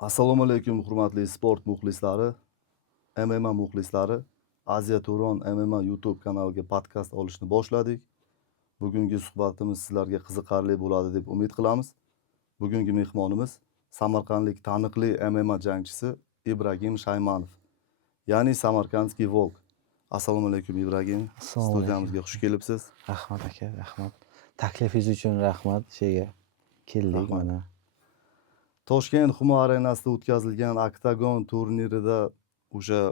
Assalomu alaykum hurmatli sport muxlislari, MMA muxlislari. Aziya Turon MMA YouTube kanaliga podkast olishni boshladik. Bugungi suhbatimiz sizlarga qiziqarli bo'ladi deb umid qilamiz. Bugungi mehmonimiz Samarqandlik taniqli MMA jangchisi Ibragim Shaymanov, ya'ni Samarkandskiy Volk. Assalomu alaykum Ibragim. Assalomu alaykum. Studiyamizga xush kelibsiz. Rahmat aka, rahmat. Taklifingiz uchun rahmat. Keldik mana. Toshkent Humo arenasida o'tkazilgan Oktagon turnirida o'sha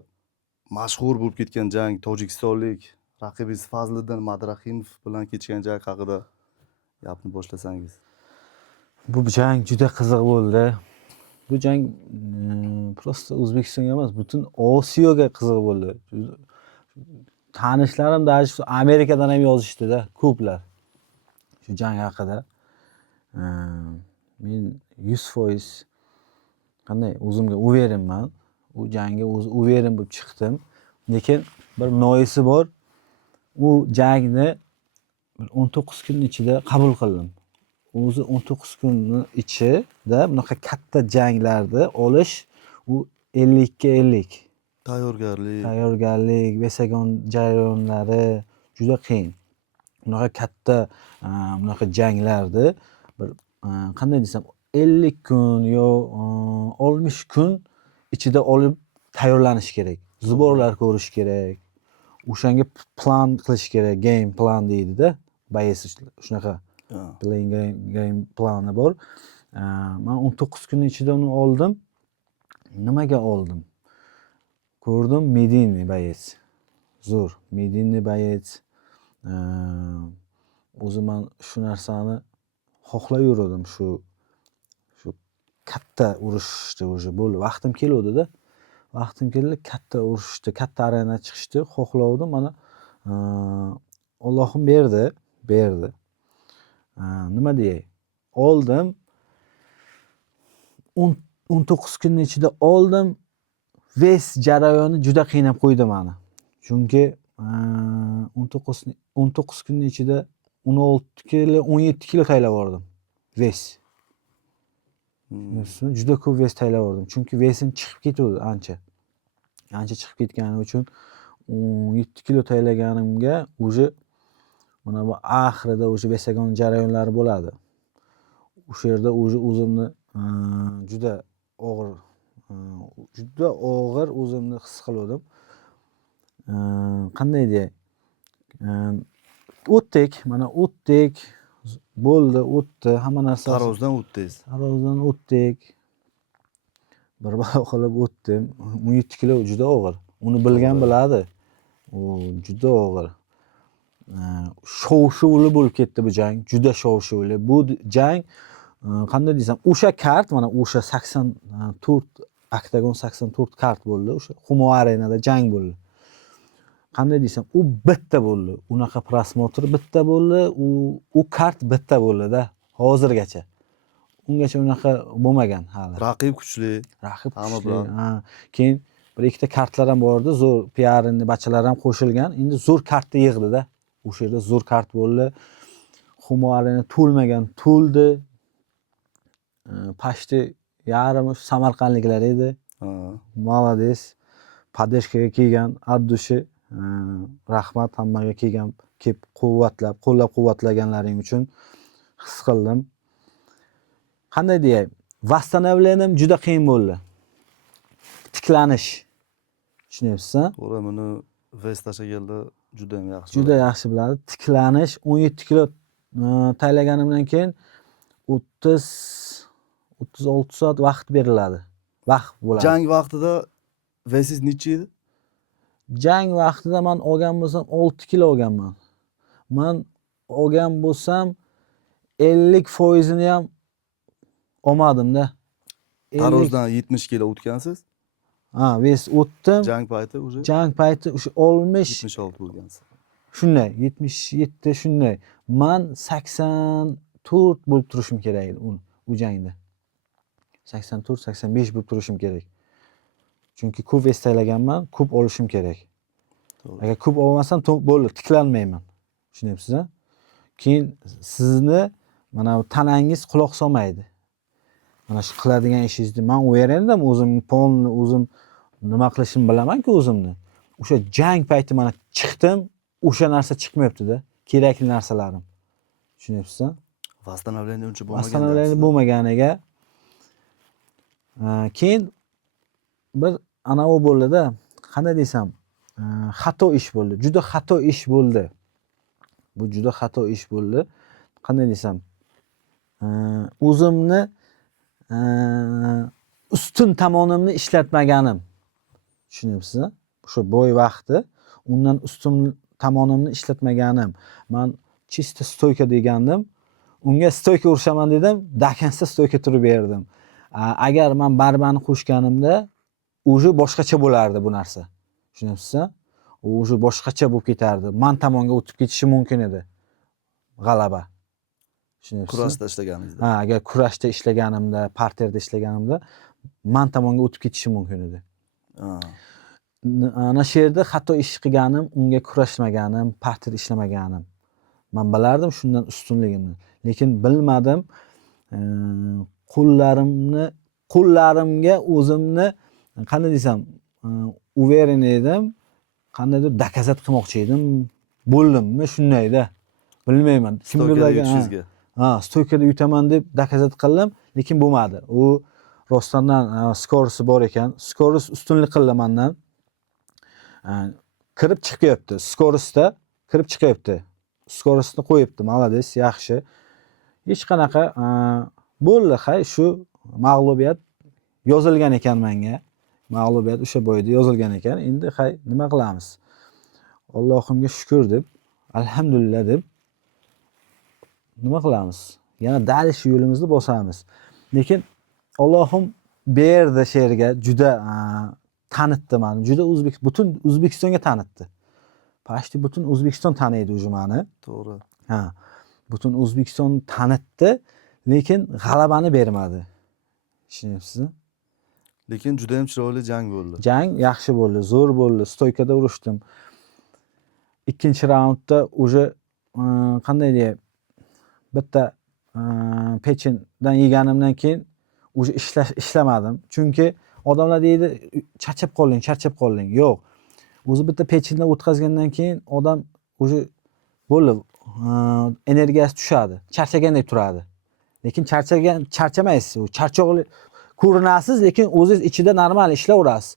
mashhur bo'lib ketgan jang, tojikistonlik raqibingiz Fazliddin Madrahimov bilan kechgan jang haqida gapni boshlasangiz. Bu jang juda qiziq bo'ldi. Bu jang prosta O'zbekistonga emas, butun Osiyoga qiziq bo'ldi. Tanishlarim даже Amerikadan ham yozishdi-da, ko'plar. Shu jang haqida. Men 100% qanday o'zimga uverinman. U jangga uverin bo'lib chiqdim. Lekin bir noisi bor. U jangni 19 kun ichida qabul qildim. O'zi 19 kunning ichida bunaqa katta janglarda olish u 50 ga 50. Tayyorgarlik, vesagon jarayonlari juda qiyin. Bunaqa katta bunaqa janglarda bir qanday desam 50 kun yo 60 kun ichida olib tayyorlanish kerak. Zuborlar ko'rish kerak. O'shanga plan qilish kerak, game plan deydi-da. Bayes shunaqa playing game plani bor. Men 19 kun ichida uni oldim. Nimaga oldim? Ko'rdim Medini Bayes. Zo'r. Medini Bayes. O'zim shu narsani xohlab yurdim, shu katta urushda o'zi bo'ldi. Vaqtim keluvdi-da. Vaqtim keldi, katta urushda, katta arena chiqishdi, xohlavdim. Mana Allohim berdi. Nima deyay? Oldim. 19 kunning ichida oldim. Ves jarayoni juda qiynab qo'ydi meni. Chunki 19 kunning ichida 16 kilo, 17 kilo taylab oldim. Ves. Juda ko'p ves taylab oldim. Chunki vesim chiqib ketdi ancha. Ancha chiqib ketgani uchun 17 kilo taylaganimga o'zi mana bu oxirida o'zi vesagon jarayonlari bo'ladi. O'sha yerda o'zimni juda og'ir o'zimni his qildim. Qanday deyay? O'tdik, bo'ldi, o'tdi, hamma narsa. Tarozdan o'tdik. Bir balo qilib o'tdim. 17 kilo juda og'ir. Uni bilgan biladi. U juda og'ir. Shov-shuvli bo'lib ketdi bu jang. Juda shov-shuvli. Bu jang qanday desam, o'sha kart, mana o'sha 84 Oktagon 84 kart bo'ldi. O'sha Humo arenada jang bo'ldi. Qanday desam, u bitta bo'ldi. Unaqa prosmotr bitta bo'ldi, u kart bitta bo'ldi-da, hozirgacha. Ungacha unaqa bo'lmagan hali. Raqib kuchli. Hamma bilan. Keyin bir ikkita kartlar ham bordi, zo'r PR'ni bachalar ham qo'shilgan. Endi zo'r kartni yig'di-da. O'sha yerda zo'r kart bo'ldi. Humo arena to'lmagan, to'ldi. Pashti yarimi samarqandliklar edi. Молодец. Padeshkaga kelgan Abdushi, rahmat hammaga kelgan, kelib qo'llab-quvvatlaganlaring uchun his qildim. Qanday deyay? Восстановлением juda qiyin bo'ldi. Tiklanish. Tushunyapsizmi? To'g'ri, buni ves tashlaganlar juda ham yaxshi. Juda yaxshi biladi. Tiklanish 17 kilo taylaganimdan keyin 36 soat vaqt beriladi. Vaqt bo'ladi. Jang vaqtida vesiz necha edi? Jang vaqtida men olgan bo'lsam 6 kilo olganman. Men olgan bo'lsam 50% ni ham olmadim-da. Tarozdan 70 kilo o'tgansiz? Ves o'tdim. Jang payti o'sha 60 76 bo'lgansiz. Shunday, 77 shunday. Men 84 bo'lib turishim kerak edi u jangda. 84-85 bo'lib turishim kerak. Chunki ko'p ves taylaganman, ko'p olishim kerak. Agar ko'p olmasam bo'ldi, tiklanmayman. Tushunyapsiz-a? Keyin sizni mana tanangiz quloq solmaydi. Mana shu qiladigan ishingizni men o'ylayapman, o'zim polni o'zim nima qilishimni bilaman-ku o'zimni. O'sha jang payti mana chiqdim, o'sha narsa chiqmayapti-da. Kerakli narsalarim. Tushunyapsizmi? Восстановление uncha bo'lmagan. Vassalomlar bo'lmaganiga keyin bir anavi bo'ldi-da, qanday desam, xato ish bo'ldi. Juda xato ish bo'ldi. Bu juda xato ish bo'ldi. Qanday desam, o'zimni ustun tomonimni ishlatmaganim. Tushunyapsizmi? O'sha bo'y vaqti undan ustun tomonimni ishlatmaganim. Men chista stoyka degandim. Unga stoyka urishaman dedim, dakansa stoyka turib berdim. Agar men barbani qo'shganimda, o'zi boshqacha bo'lardi bu narsa. Tushunyapsizmi? U o'zi boshqacha bo'lib ketardi. Men tomonga o'tib ketishi mumkin edi. G'alaba. Tushunyapsizmi? Kurashda ishlaganingizda. Agar kurashda ishlaganimda, parterda ishlaganimda, men tomonga o'tib ketishi mumkin edi. Ana shu yerda xato ish qilganim, unga kurashmaganim, parter ishlamaganim. Men bilardim shundan ustunligimni, lekin bilmadim. Qo'llarimga o'zimni qanday desam, uverin edim, qandaydir dokazat qilmoqchi edim. Bo'ldimmi shundayda. Bilmayman. Kimlarga stoykada yutaman deb dokazat qildim, lekin bo'lmadi. U rostdan skorisi bor ekan. Skoris ustunlik qildi mendan. Kirib chiqyapti. Skorisda kirib chiqyapti. Skorisni qo'yibdi. Malades, yaxshi. Hech qanaqa bo'ldi, hay shu mag'lubiyat yozilgan ekan menga. Mag'lubiyat o'sha bo'yda yozilgan ekan. Endi hay nima qilamiz? Allohimga shukr deb, alhamdulillah deb nima qilamiz? Yana dal shu yo'limizni bosamiz. Lekin Allohim berdi she'rga juda tanitdi meni. Juda butun O'zbekistonga tanitdi. Pashti butun O'zbekiston taniydi o'zi meni. To'g'ri. Butun O'zbekiston tanitdi, lekin g'alabani bermadi. Tushunyapsizmi? Lekin juda ham chiroyli jang bo'ldi. Jang yaxshi bo'ldi, zo'r bo'ldi. Stoykada urishdim. Ikkinchi raundda o'zi qanday deyay, bitta pechendan yeganimdan keyin o'zi ishlamadim. Chunki odamlar deydi, charchab qolding. Yo'q. O'zi bitta pechendan o'tkazgandan keyin odam o'zi bo'ldi, energiyasi tushadi, charchagandek turadi. Lekin charchamaysiz, u charchoqli ko'rinasiz, lekin o'zingiz ichida normal ishlayverasiz.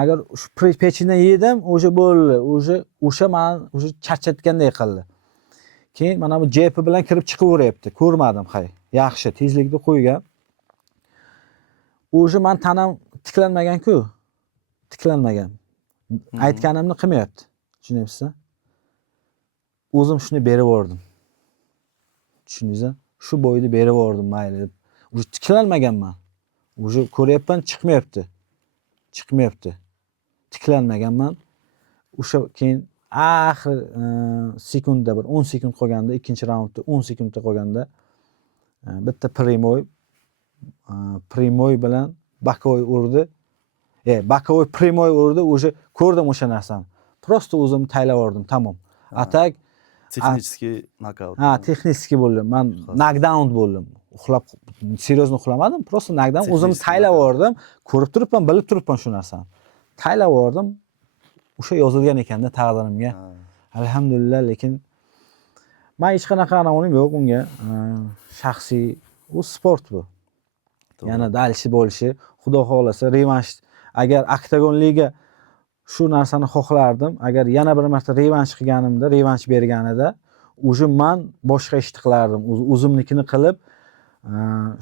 Agar shu pechendan yedim, o'sha bo'ldi, o'sha meni o'sha charchatgandek qildi. Keyin mana bu jepi bilan kirib chiqaveryapti. Ko'rmadim, hay. Yaxshi, tezlikni qo'ygan. O'sha men tanam tiklanmagan-ku. Tiklanmagan. Aytganimni qilmayapti. Tushunyapsizmi? O'zim shuni berib yubordim. Tushundingizmi? Shu bo'yda berib yubordim, mayli deb. O'sha tiklanmaganman. O'sha ko'ryapman, chiqmayapti. Tiklanmaganman. O'sha keyin oxir sekundda bir 10 sekund qolganda, ikkinchi raundda 10 sekundda qolganda bitta primoy bilan bakovoy urdi. Bakovoy primoy urdi, o'sha ko'rdim o'sha narsani. Prosta o'zimni taylab yubordim, tamom. Atak Texniskiy nokaut. Texniskiy bo'ldi. Men knockdown bo'ldim. Seriozno uxlamadim, prosta knockdown o'zimni taylab yubordim. Ko'rib turibman, bilib turibman shu narsani. Taylab yubordim. O'sha yozilgan ekanda taqdirimga. Alhamdulillah, lekin men hech qanaqa anavonim yo'q unga. Shaxsiy, u sport bu. Yana dalshi bo'lishi, Xudo xolasa revansh. Agar Oktagon liga shu narsani xohlardim. Agar yana bir marta revansh qilganimda, revansh berganida, o'zim men boshqa ish qilardim. O'zimnikini qilib,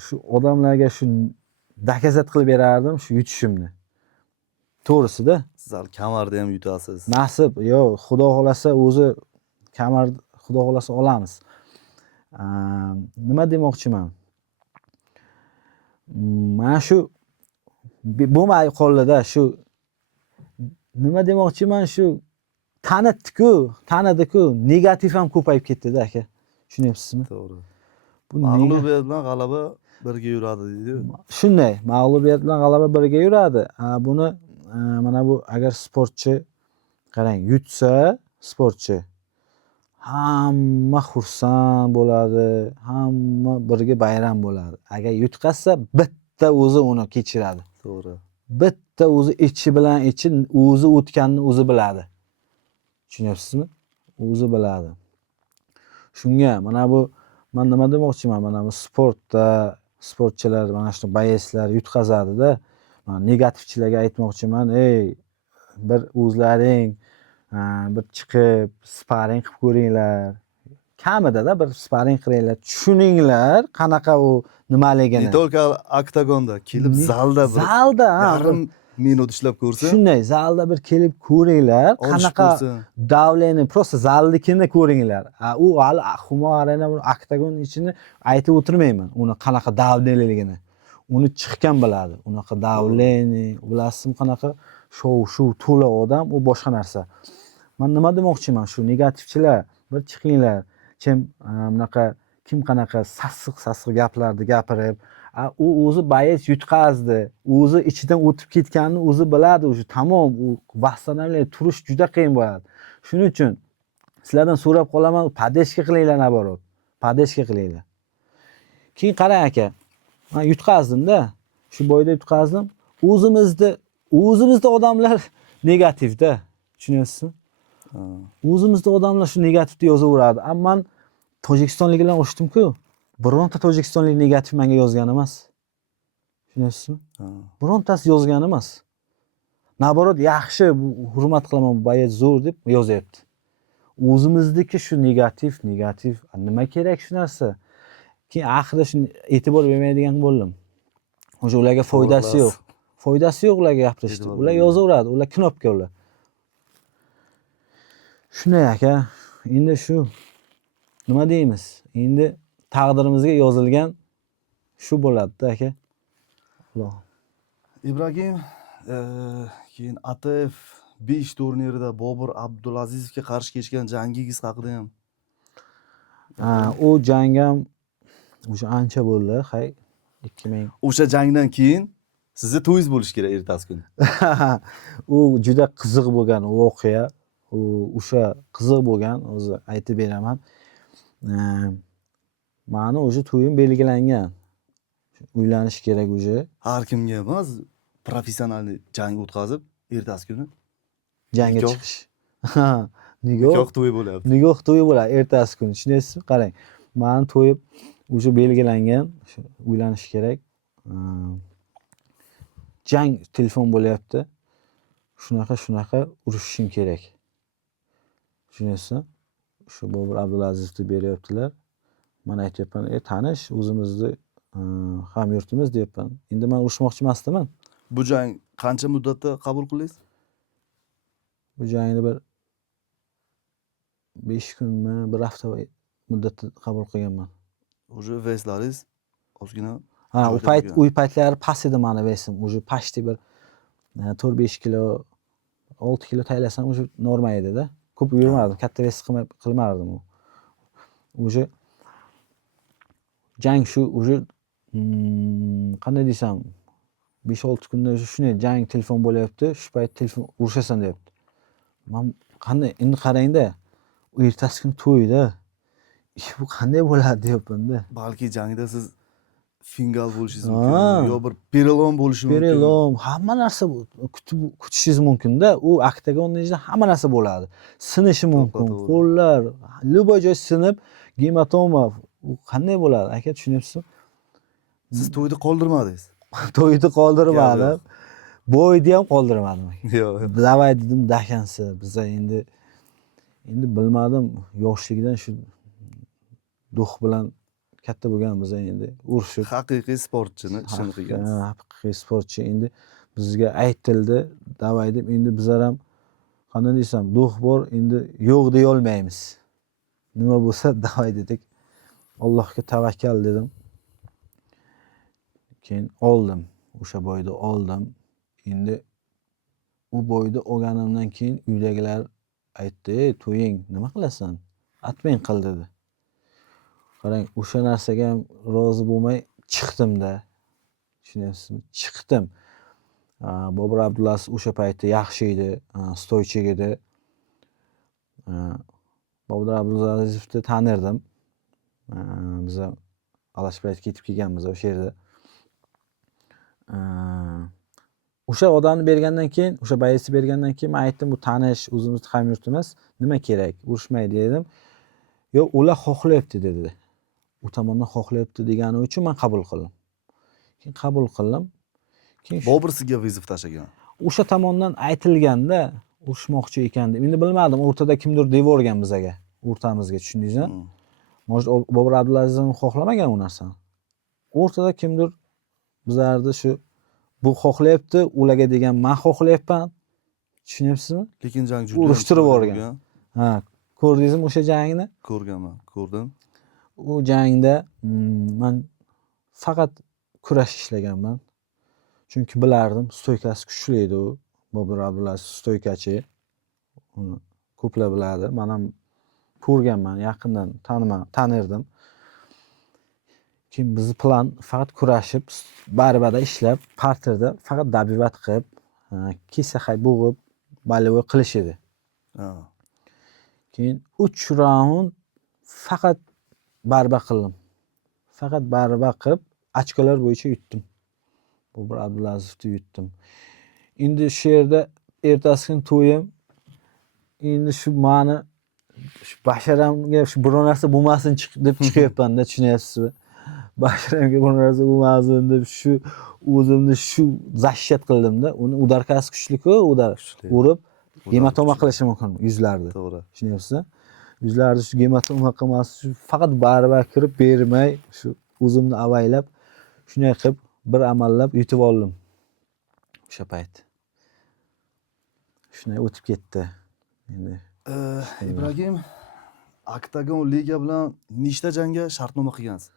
shu odamlarga shu dokazat qilib berardim, shu yutishimni. To'g'risida. Siz kamarda ham yutasiz. Nasib, yo'q, Xudo xolasa o'zi kamar Xudo xolasa olamiz. Nima demoqchiman? Mana shu bo'lmay qoldida shu nima demoqchiman, shu tanidiku, negativ ham ko'payib ketdi-da aka. Tushunyapsizmi? To'g'ri. Bu mag'lubiyat bilan g'alaba birga yuradi deydi. Shunday, mag'lubiyat bilan g'alaba birga yuradi. Buni mana bu agar sportchi qarang, yutsa sportchi hamma xursand bo'ladi, hamma birga bayram bo'ladi. Agar yutqazsa, bitta o'zi uni kechiradi. To'g'ri. Bitta o'zi ichi bilan ichi o'zi o'tganini o'zi biladi. Tushunyapsizmi? O'zi biladi. Shunga mana bu men nima demoqchiman? Mana bu sportda sportchilar mana shu bayeslar yutqazadi-da. Men negativchilarga aytmoqchiman, ey, bir o'zlaring bir chiqib sparing qilib ko'ringlar. Kamida-da bir sparing qilinglar. Tushuninglar qanaqa u nimaligini. Не только oktagonda, kelib zalda bir Zalda, yarim minut ishlab ko'rsa, shunday zalda bir kelib ko'ringlar, olishib qanaqa ko'rsa. davleni, просто zalnikini ko'ringlar. U hali Humo Arena oktagon ichini aytib o'tirmayman. Uni qanaqa davlenligini. Uni chiqqan biladi. Unaqa davleni, bilasizmi qanaqa shov to'la odam, u boshqa narsa. Men nima demoqchiman, shu negativchilar bir chiqinglar. Kim qanaqa sassiq gaplarni gapirib, u o'zi bayis yutqazdi. O'zi ichidan o'tib ketganini o'zi biladi, o'sha tamom, u vahsanalar turish juda qiyin bo'ladi. Shuning uchun sizlardan so'rab qolaman, podeshka qilinglar naborot. Podeshka qilinglar. Keyin qarang aka. Men yutqazdim-da. Shu boyda yutqazdim. O'zimizda odamlar negativda. Tushunyapsizmi? O'zimizda odamlar shu negativni yozaveradi. Ammo men Tojikistonliklardan o'shdim-ku. Bironta tojikistonlik negativ menga yozgan emas. Tushunyapsizmi? Birontasi yozgan emas. Naborot yaxshi, hurmat qilaman, bu bayat zo'r deb yozyapti. O'zimizniki shu negativ. Nima kerak shu narsa? Keyin oxirida shuni e'tibor bermaydigan bo'ldim. O'sha ularga foydasi yo'q. Foydasi yo'q ularga gapirishdi. Ular yozaveradi, ular knopka ular. Shunday aka, endi shu nima deymiz? Endi taqdirimizga yozilgan shu bo'ladi-da aka. Alloh. Ibragim, keyin ATF 5 turnirida Bobur Abdulazizovga qarshi kechgan jangingiz haqida ham. U jangam o'sha ancha bo'ldi, 2000. O'sha jangdan keyin sizni to'yingiz bo'lishi kerak ertasi kuni. U juda qiziq bo'lgan voqea. O'sha qiziq bo'lgan, o'zi aytib beraman. Meni o'sha to'yim belgilangan. Uylanish kerak o'sha. Har kimga emas, professional jang o'tkazib, ertasi kuni Jangga chiqish. nikoh to'yi bo'lyapti. Nikoh to'yi bo'ladi ertasi kuni. Tushunyapsizmi? Qarang. Meni to'yib o'sha belgilangan, uylanish kerak. Jang telefon bo'lyapti. Shunaqa urishishim kerak. Tushunyapsizmi? Shu Bobur Abdulazizovni beryaptilar. Men aytayapman, tanish, o'zimizni hamyurtimiz deyapman. Endi men urushmoqchi emasman. Bu jang qancha muddatda qabul qildingiz? Bu jangni bir 5 kunmi, bir hafta muddatda qabul qilganman. O'sha veslaringiz ozgina. U paytlari past edi meni vesim. O'sha pashti bir 4-5 kilo, 6 kilo taylasam o'sha norma edi-da. Ko'p yurmadim, katta ves qilmardim u. O'sha jang shu o'sha qanday desam 5-6 kunda shunday jang telefon bo'lyapti. Shu payt telefon urushasan deyapti. Men qanday endi qarangda, u ertasi kuni to'yda. Bu qanday bo'ladi deyapman-da. Balki jangda siz fingal bo'lishingiz mumkin, yo bir perelom bo'lishi mumkin. Perelom, hamma narsa kutishingiz mumkin-da. U oktagonning ichida hamma narsa bo'ladi. Sinishi mumkin, qo'llar, любой joy sinib, gematoma, u qanday bo'ladi? Aka, tushunyapsizmi? Siz to'yni qoldirmadingiz. To'yni qoldirmadim. Bo'yni ham qoldirmadim. Yo'q. Davay dedim, dakansi. Biz endi bilmadim, yoshlikdan shu duh bilan katta bo'lganmiz endi urushib. Haqiqiy sportchini ishini qilgansiz. Haqiqiy sportchi. Endi bizga aytildi, davay deb, endi bizlar ham qanday desam, duh bor, endi yo'q deya olmaymiz. Nima bo'lsa davay dedik. Allohga tavakkal dedim. Keyin oldim. O'sha boyda oldim. Endi u boyda olganimdan keyin uydagilar aytdi, "Ey, to'ying nima qilasan? Atmang qil" dedi. Qarang, o'sha narsaga ham rozi bo'lmay chiqdim-da. Tushunyapsizmi? Chiqdim. Bobur Abdulaziz o'sha paytda yaxshi edi, stoychik edi. Bobur Abdulazizovni tanirdim. Biza Alashpaytga ketib kelganmiz o'sha yerda. O'sha odamni bergandan keyin, o'sha bayisni bergandan keyin men aytdim, bu tanish, o'zimizni hamyurtimiz, nima kerak? Urushmaydi dedim. Yo'q, ular xohlayapti dedi. U tomondan xohlayapti degani uchun men qabul qildim. Keyin qabul qildim. Keyin Bobur sizga viziv tashlagan. o'sha tomondan aytilganda urushmoqchi ekan deb. Endi bilmadim, o'rtada kimdir devorgan bizaga, o'rtamizga, tushundingizmi? Может, Bobur Abdulazizov xohlamagan u narsani. O'rtada kimdir bizlarni shu bu xohlayapti, ularga degan men xohlayapman. Tushunyapsizmi? Lekin jang juda Urushtirib yuborgan. Ha, ko'rdingizmi o'sha jangni? Ko'rganman, ko'rdim. U jangda men faqat kurash ishlaganman. Chunki bilardim, stoykasi kuchli edi u. Bobur Abdulaziz stoykachi. Uni ko'plar biladi. Men ham ko'rganman, yaqindan tanirdim. Keyin bizning plan faqat kurashib, barbada ishlab, parterda faqat dabivat qilib, kesahay bo'g'ib, balivoy qilish edi. Keyin 3 raund faqat barba qildim. Faqat barba qilib, ochkolar bo'yicha yutdim. Bobur Abdulazizovni yutdim. Endi shu yerda ertasi kun to'yim. Endi shu meni shu basharamga shu biror narsa bo'lmasin deb chiqyapman-da, tushunyapsizmi? Basharamga biror narsa bo'lmasin deb shu o'zimni shu zashat qildim-da. Uni udarkasi kuchli-ku, urib gematoma qilishi mumkin yuzlarni. To'g'ri. Tushunyapsizmi? Yuzlarni shu gematoma qilmasdan faqat barba kirib bermay, shu o'zimni avaylab, shunday qilib bir amallab yutib oldim. O'sha payt. Shunday o'tib ketdi. Endi Ibragim, Octagon Liga bilan nechta jangga shartnoma qilgansiz?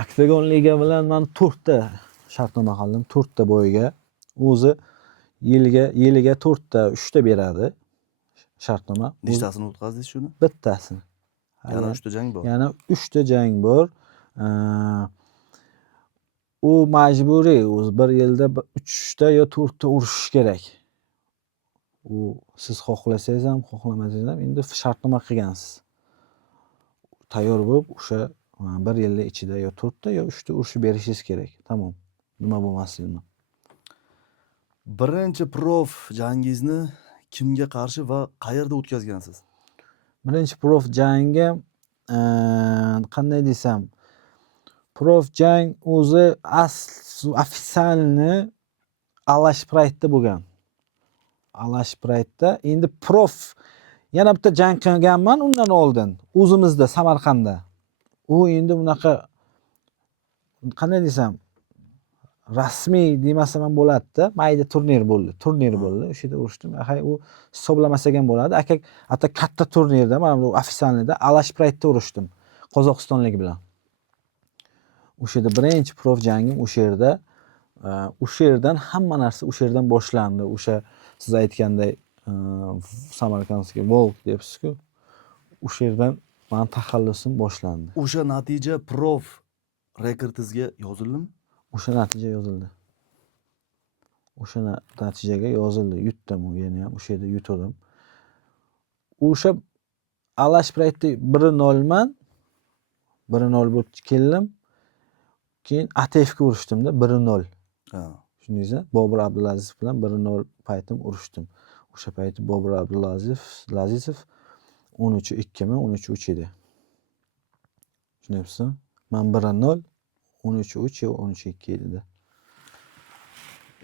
Octagon Liga bilan men 4 ta shartnoma qildim, 4 ta bo'yiga. O'zi yiliga 4 ta, 3 ta beradi shartnoma. Nechtasini o'tkazdingiz shuni? Bittasini. Yana 3 ta jang bor. Yana 3 ta jang bor. U majburiy, o'zi bir yilda 3 ta yo 4 ta urishish kerak. U siz xohlasangiz ham, xohlamasangiz ham endi shartnoma qilgansiz. Tayyor bo'lib, o'sha bir yil ichida yo 4 ta yo 3 ta urishib berishingiz kerak. Tamom. Nima bo'lmasin. Birinchi prof jangingizni kimga qarshi va qayerda o'tkazgansiz? Birinchi prof jangim qanday desam, prof jang o'zi ofitsialni Alashpaytda bo'lgan. Alashpaytda. Endi prof yana bitta jang qilganman undan oldin, o'zimizda Samarqandda. U endi bunaqa qanday desam, rasmiy demasam ham bo'ladi-da, mayda turnir bo'ldi. O'sha yerda urishdim. U hisoblamasak ham bo'ladi. Aka katta turnirda, mana bu ofitsialnida Alashpaytda urishdim Qozog'istonlik bilan. O'sha yerda birinchi prof jangim o'sha yerda. O'sha yerdan hamma narsa o'sha yerdan boshlandi. O'sha siz aytganday Samarqandskiy Volk deyapsiz-ku. O'sha yerdan men taxallusim boshlandi. O'sha natija prof rekordingizga yozildimi? O'sha natija yozildi. O'sha natijaga yozildi. Yutdim yana ham o'sha yerda yutdim. O'sha Alashpaytda 1-0 man 1-0 bo'lib keldim. Keyin Atevga urishdim-da 1-0. Tushundingizmi? Bobur Abdulazizov bilan 1-0 paytim urishdim. O'sha payti Bobur Abdulazizov 13-2 mi, 13-3 edi. Tushunyapsizmi? Men 1-0, 13-3 yo 13-2 edi.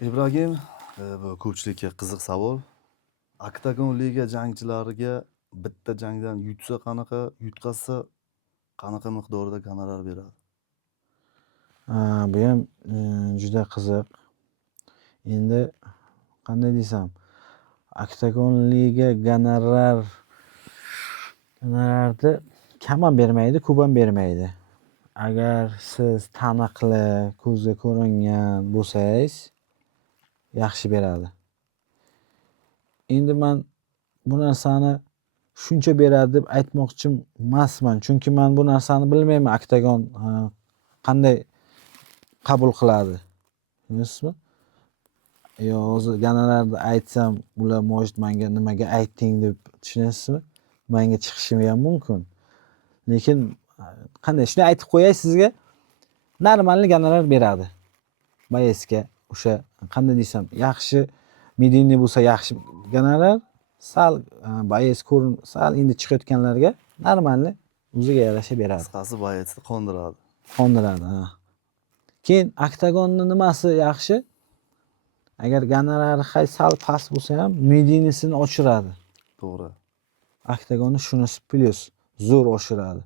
Ibragim, bu ko'pchilikka qiziq savol. Octagon Liga jangchilariga bitta jangdan yutsa qanaqa, yutqazsa qanaqa miqdorda gonorar beradi? Bu ham juda qiziq. Endi qanday desam, Octagon Liga gonorarni kam ham bermaydi, ko'p ham bermaydi. Agar siz taniqli, ko'zga ko'ringan bo'lsangiz, yaxshi beradi. Endi men bu narsani shuncha beradi deb aytmoqchi emasman, chunki men bu narsani bilmayman. Octagon qanday qabul qiladi? Bilasizmi? Hozir gonorarni aytsam, ular может menga nimaga aytding deb tushunasizmi? menga chiqishim ham mumkin. Lekin qanday shuni aytib qo'yay sizga, normalniy gonorar beradi. Boyesga o'sha qanday desam, yaxshi mediyniy bo'lsa yaxshi gonorar, sal boyes ko'rin, sal endi chiqayotganlarga normalniy o'ziga yarasha beradi. Qisqasi boyesni qondiradi. Qondiradi, ha. Keyin oktagonni nimasi yaxshi? Agar gonorari sal past bo'lsa ham mediynisini oshiradi. To'g'ri. Oktagonni shunisi plyus zo'r oshiradi.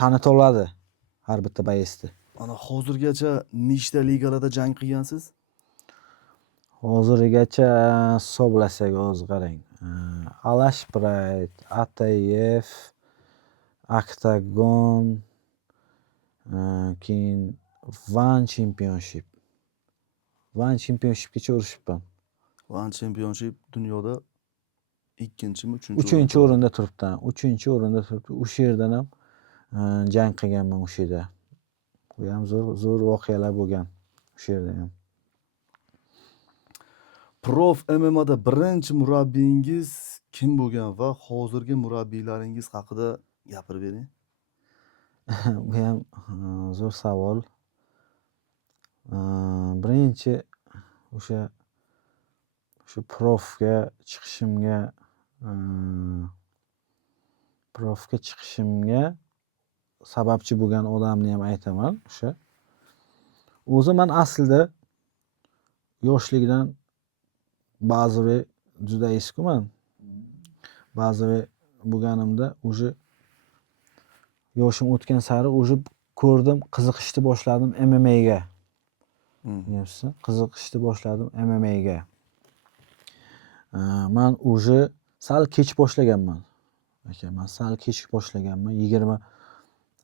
Tanita oladi har bitta boyesni. Mana hozirgacha nechta ligalarda jang qilgansiz? Hozirgacha hisoblasak hozir qarang. Alash Pride, ATF, Octagon, keyin One Championship. One Championshipgacha urishibman. One Championship dunyoda 2-mi, 3-chi? 3-chi o'rinda turibdi. 3-chi o'rinda turibdi. O'sha yerdan ham jang qilganman o'sha yerda. Bu ham zo'r voqealar bo'lgan o'sha yerda ham. Prof MMAda birinchi murabbiyingiz kim bo'lgan va hozirgi murabbiylaringiz haqida gapirib bering? Bu ham zo'r savol. Birinchi o'sha profga chiqishimga sababchi bo'lgan odamni ham aytaman. O'zi men aslida yoshlikdan ba'zi juda eskiman. Ba'zi bo'lganimda o'sha yoshim o'tgan sari o'sha ko'rdim, qiziqishni boshladim MMA'ga. Qiziqishni boshladim MMA'ga. Men o'sha sal kech boshlaganman. Men sal kech boshlaganman.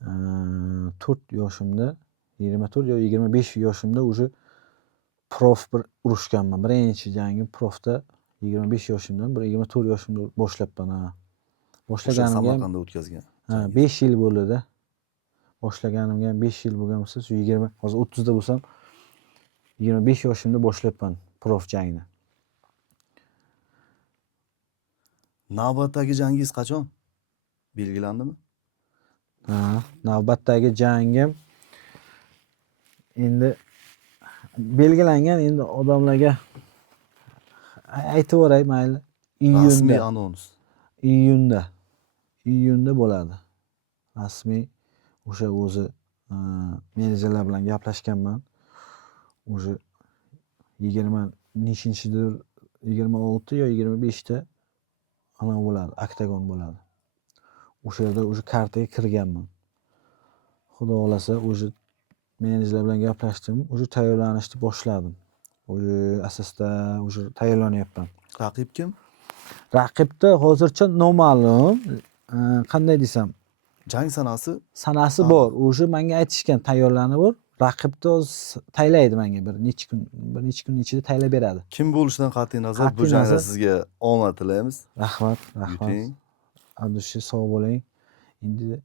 24 yoshimda, 24 yo 25 yoshimda o'sha prof bir urushganman. Birinchi jangim profda 25 yoshimdan, 24 yoshimda boshlabman. Boshlaganimga Samarqandda o'tkazgan. 5 yil bo'ldi-da. Boshlaganimga 5 yil bo'lgan bo'lsa, shu 20, hozir 30 da bo'lsam 25 yoshimda boshlabman prof jangni. Navbatdagi jangingiz qachon? Belgilandimi? Navbatdagi jangim endi belgilangan, endi odamlarga aytib o'ray mayli. Rasmiy anons. Iyunda bo'ladi. Rasmiy o'sha o'zi menejerlar bilan gaplashganman. O'sha 20 nechinchidir, 26 yo 25 ta ana bo'ladi, oktagon bo'ladi. O'sha yerda o'sha kartaga kirganman. Xudo xolasa o'sha menejerlar bilan gaplashdim, o'sha tayyorlanishni boshladim. O'sha asosda o'sha tayyorlanyapman. Raqib kim? Raqibda hozircha noma'lum. Qanday desam, Jang sanasi bor. O'sha menga aytishgan tayyorlanib bor. Raqibni o'zi taylaydi menga bir necha kun ichida taylab beradi. Kim bo'lishidan qat'iy nazar bu jangda sizga omad tilaymiz. Rahmat. Abdushi sog' bo'ling. Endi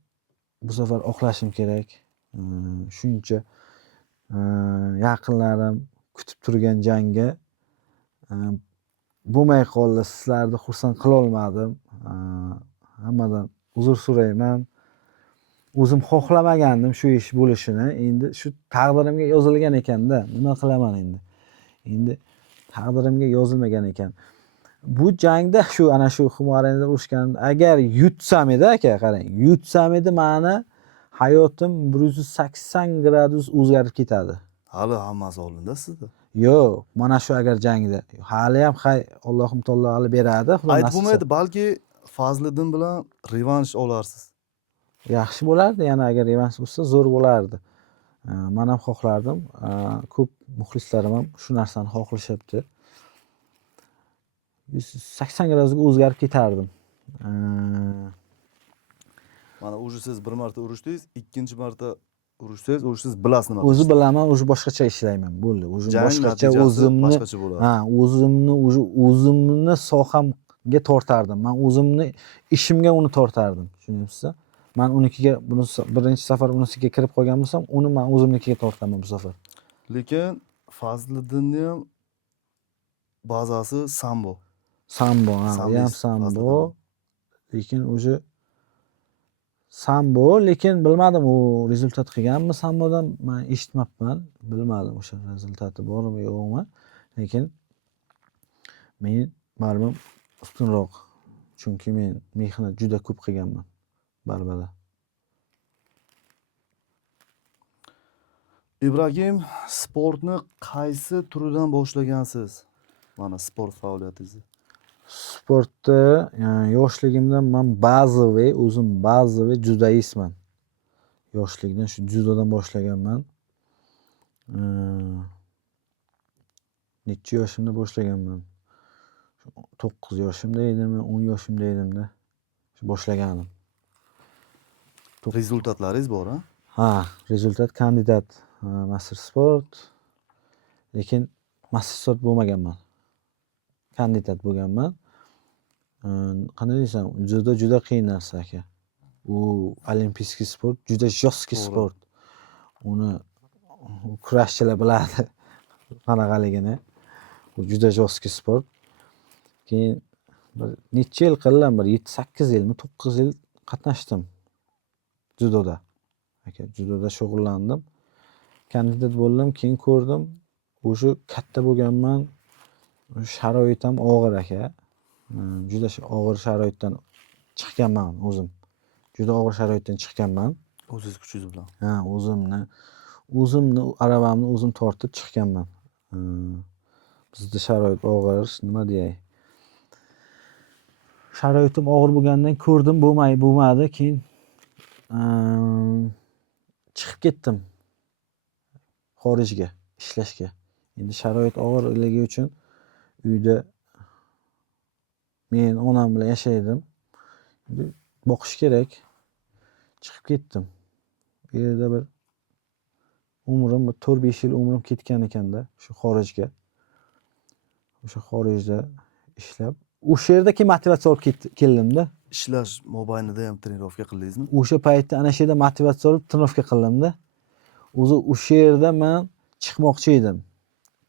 bu safar oqlashim kerak. Shuncha yaqinlarim kutib turgan jangga bo'lmay qoldi. Sizlarni xursand qila olmadim. Hammadan uzr so'rayman. O'zim xohlamagandim shu ish bo'lishini. Endi shu taqdirimga yozilgan ekanda, nima qilaman endi? Endi taqdirimga yozilmagan ekan. Bu jangda ana shu Xumorinda urushgan, agar yutsam edi aka, qarang, yutsam edi meni hayotim 180 gradus o'zgarib ketadi. Hali hammasi oldinda sizda. Yo'q, mana shu agar jangda hali ham Allohim taolo hali beradi. Aytib bo'lmaydi, balki Fazliddin bilan revansh olarsiz. Yaxshi bo'lardi, yana agar revansh bo'lsa zo'r bo'lardi. Men ham xohlardim. Ko'p muxlislarim ham shu narsani xohlashyapti. 180 gradusga o'zgarib ketardim. Mana o'sha siz bir marta urushdingiz, ikkinchi marta urishsangiz, siz bilasiz nima. O'zi bilaman, o'zi boshqacha ishlayman. Bo'ldi. O'zi boshqacha o'zimni sohamga tortardim. Men o'zimni ishimga uni tortardim. Tushunyapsizmi? Men unikiga birinchi safar unisiga kirib qolgan bo'lsam, uni men o'zimnikiga tortaman bu safar. Lekin Fazliddinning ham bazasi sambo. Sambo, ha, u ham Sambist sambo. aslida. Lekin o'sha sambo, lekin bilmadim u rezultat qilganmi sambodan men eshitmabman. Bilmadim o'sha rezultati bormi yo'qmi. Lekin men baribir ustunroq. Chunki men mehnat juda ko'p qilganman barbada. Ibragim, sportni qaysi turidan boshlagansiz? Mana sport faoliyatingizni. Sportda yoshligimdan men bazaviy, o'zim bazaviy judoistman. Yoshlikdan shu judodan boshlaganman. Necha yoshimda boshlaganman? 9 yoshimda edimmi, 10 yoshimda edimda boshlaganim. Rezultatlaringiz bor, ha? Ha, rezultat kandidat master sport. Lekin master sport bo'lmaganman. Kandidat bo'lganman. Qanday desam, juda qiyin narsa aka. U olimpiyskiy sport, juda jostki sport. Uni kurashchilar biladi qanaqaligini. U juda jostki sport. Keyin bir necha yil qildim, bir 7-8 yilmi, 9 yil qatnashdim judoda. Aka, judoda shug'ullandim. Kandidat bo'ldim, keyin ko'rdim, o'sha katta bo'lganman. Sharoit ham og'ir aka. Juda og'ir sharoitdan chiqqanman o'zim. Juda og'ir sharoitdan chiqqanman. O'ziz kuchingiz bilan. Ha, o'zimni aravamni o'zim tortib chiqqanman. Bizda sharoit og'ir, nima deyay? Sharoitim og'ir bo'lgandan ko'rdim, bo'lmadi, keyin chiqib ketdim xorijga ishlashga. Endi sharoit og'irligi uchun uyda men onam bilan yashaydim. Boqish kerak. Chiqib ketdim. Bu yerda bir umrim 4-5 yil umrim ketgan ekanda shu xorijga. O'sha xorijda ishlab, o'sha yerda keyin motivatsiya olib keldim-da. Ishlash mobaynida ham trenirovka qildingizmi? O'sha paytda ana shu yerda motivatsiya olib trenirovka qildim-da. O'sha yerda men chiqmoqchi edim.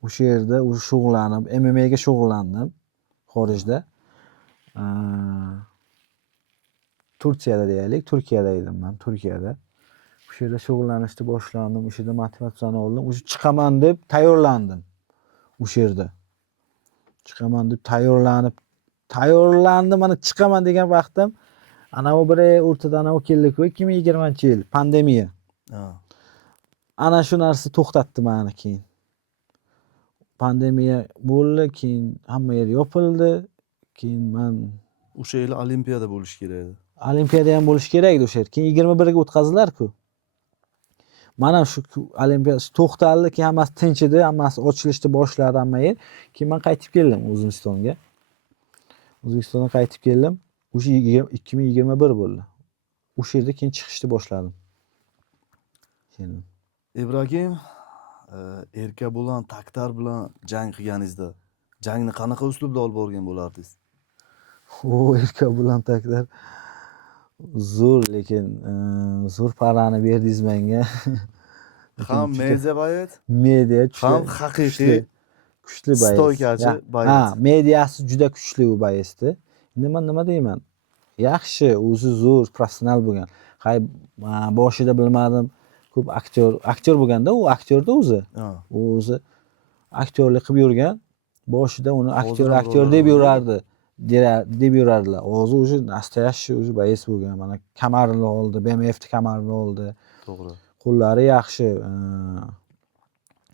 O'sha yerda shug'ullanib, MMA ga shug'ullandim xorijda. Turkiyada deyaylik, Turkiyada edim men, Turkiyada. O'sha yerda shug'ullanishni boshladim, o'sha yerda motivatsiyani oldim. O'sha chiqaman deb tayyorlandim. O'sha yerda. Chiqaman deb tayyorlandim, mana chiqaman degan vaqtim ana bu bir o'rtada ana u keldi-ku 2020-yil pandemiya. Ha. Ana shu narsa to'xtatdi meni keyin. Pandemiya bo'ldi, keyin hamma yer yopildi. Keyin men O'sha yili Olimpiyada bo'lish kerak edi. Olimpiyada ham bo'lish kerak edi o'sha yer. Keyin 21 ga o'tkazdilar-ku. Mana shu Olimpiya to'xtaldi, keyin hammasi tinch edi, hammasi ochilishni boshladi hamma yer. Keyin men qaytib keldim O'zbekistonga. O'zbekistonga qaytib keldim. O'sha 2021 bo'ldi. O'sha yerda keyin chiqishni boshladim. Ibragim, Erka bilan, Taktar bilan jang qilganingizda, jangni qanaqa uslubda olib borgan bo'lardingiz? Erka bilan Taktar zo'r, lekin zo'r parani berdingiz menga. Ham media bayat, Media ham haqiqiy kuchli bayas. stoykachi bayat. Ha, mediasi juda kuchli u bayasdi. Endi men nima deyman? Yaxshi, o'zi zo'r, professional bo'lgan. Boshida bilmadim, ko'p aktyor bo'lganda, u aktyorda o'zi. U o'zi aktyorlik qilib yurgan. Boshida uni aktyor deb yurardilar. O'zi o'sha nastoyashi o'sha bayas bo'lgan. Mana kamarini oldi, BMF kamarini oldi. To'g'ri. Qo'llari yaxshi.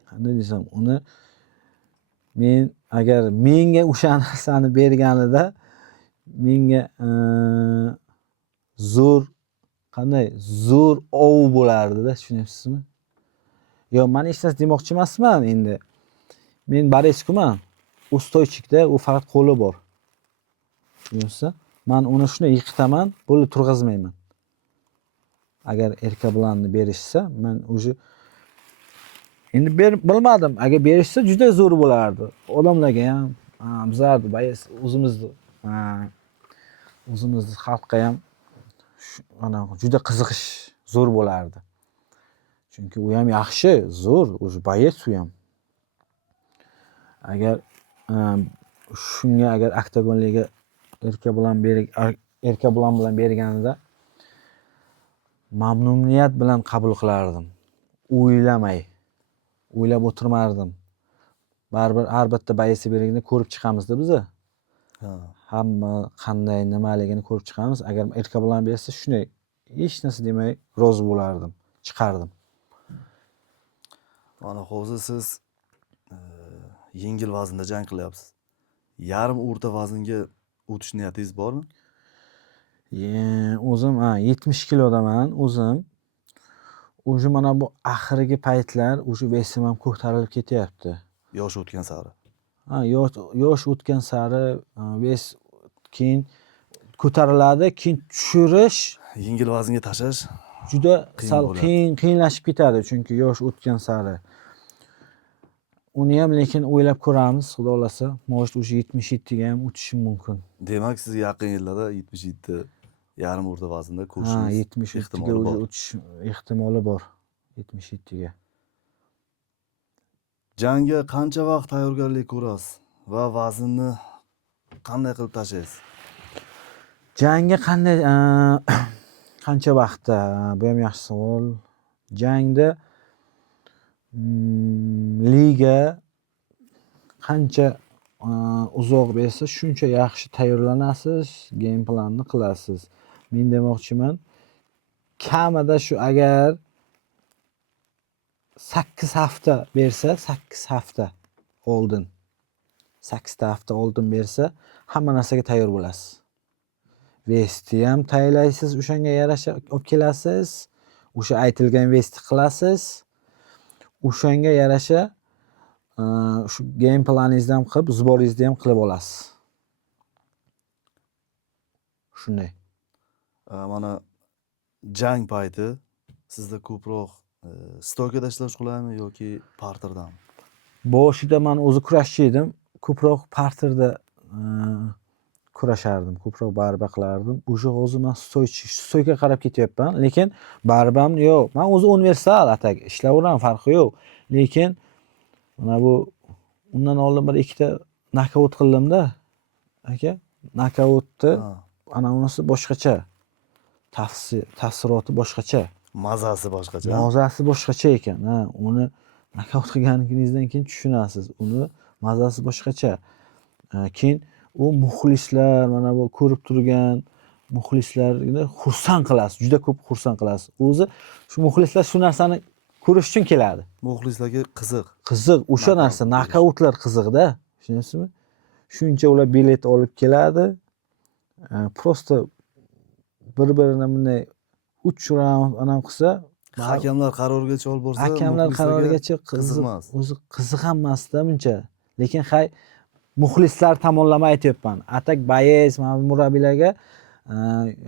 Qanday desam, uni men agar menga o'sha narsani berganida menga zo'r ov bo'lardi-da, tushunyapsizmi? Yo'q, men hech narsa demoqchi emasman endi. Men Boreskuman, u stoychikda, u faqat qo'li bor. Tushunsiz? Men uni shunday yiqitaman, bo'lib turg'azmayman. Agar Erka bilanni berishsa, men o'sha endi bilmadim, agar berishsa juda zo'r bo'lardi. Odamlarga ham, bizlarni bayas o'zimizni xalqqa ham ana juda qiziqish zo'r bo'lardi. Chunki u ham yaxshi, zo'r, o'sha bayas u ham. Agar shunga agar oktagonliga erka bilan berganida mamnuniyat bilan qabul qilardim. O'ylab o'tirmardim. Baribir har bitta bayisi berigini ko'rib chiqamizda biza. Ha. Hamma qanday nimaligini ko'rib chiqamiz. Agar erka bilan bersa shunday hech narsa demay rozi bo'lardim, chiqardim. Mana hozir siz yengil vaznda jang qilyapsiz. Yarim o'rta vaznga o'tish niyatingiz bormi? O'zim 70 kilodaman o'zim. O'sha mana bu oxirgi paytlar o'sha vesim ham ko'tarilib ketyapti. Yosh o'tgan sari. Yosh o'tgan sari ves keyin ko'tariladi, keyin tushirish Yengil vaznga tashlash juda sal bo'ladi. qiyinlashib ketadi, chunki yosh o'tgan sari. Uni ham lekin o'ylab ko'ramiz, xudo xolasa, может o'sha 77 ga ham o'tishim mumkin. Demak, siz yaqin yillarda 77 yarim o'rta vaznda Ha, ko'rishingiz 77 ga ehtimoli o'zi bor. o'tish ehtimoli bor. 77 ga. Jangga qancha vaqt tayyorgarlik ko'rasiz va vaznni qanday qilib tashlaysiz? Jangga qanday qancha vaqtda? Bu ham yaxshi savol. Jangda liga qancha uzoq bersa shuncha yaxshi tayyorlanasiz, game planni qilasiz. Men demoqchiman, kamida shu agar 8 hafta bersa, 8 hafta oldin 8 hafta oldin bersa, hamma narsaga tayyor bo'lasiz. Vestni ham tayyorlaysiz, o'shanga yarasha olib kelasiz. O'sha aytilgan vestni qilasiz. O'shanga yarasha shu game planingizni ham qilib, zboringizni ham qilib olasiz. Shunday. Mana jang payti sizda ko'proq stoykada ishlash qulaymi yoki parterdami? Boshida men o'zi kurashchi edim. Ko'proq parterda kurashardim, ko'proq barba qilardim. O'sha hozir men stoyga qarab ketyapman, lekin barbam yo'q. Men o'zi universal atak ishlayveraman, farqi yo'q. Lekin mana bu undan oldin bir ikkita nokaut qildim-da. Aka, nokautni ana unisi boshqacha. Ta'siroti boshqacha. Mazasi boshqacha. Mazasi boshqacha ekan. Ha, uni nokaut qilganingizdan keyin tushunasiz. Uni mazasi boshqacha. Keyin u muxlislar, mana bu ko'rib turgan muxlislarni xursand qilasiz, juda ko'p xursand qilasiz. O'zi shu muxlislar shu narsani ko'rish uchun keladi. Muxlislarga qiziq. Qiziq, o'sha narsa, nokautlar qiziqda, tushunasizmi? Shuncha ular bilet olib keladi. Prosta bir-birini bunday 3 raund anam qilsa, Hakamlar qarorigacha olib borsa, hakamlar qarorigacha qiziqmas. O'zi qiziq emasda buncha. Lekin muxlislar tomonlama aytyapman. Atak bayez, mana murabbiylarga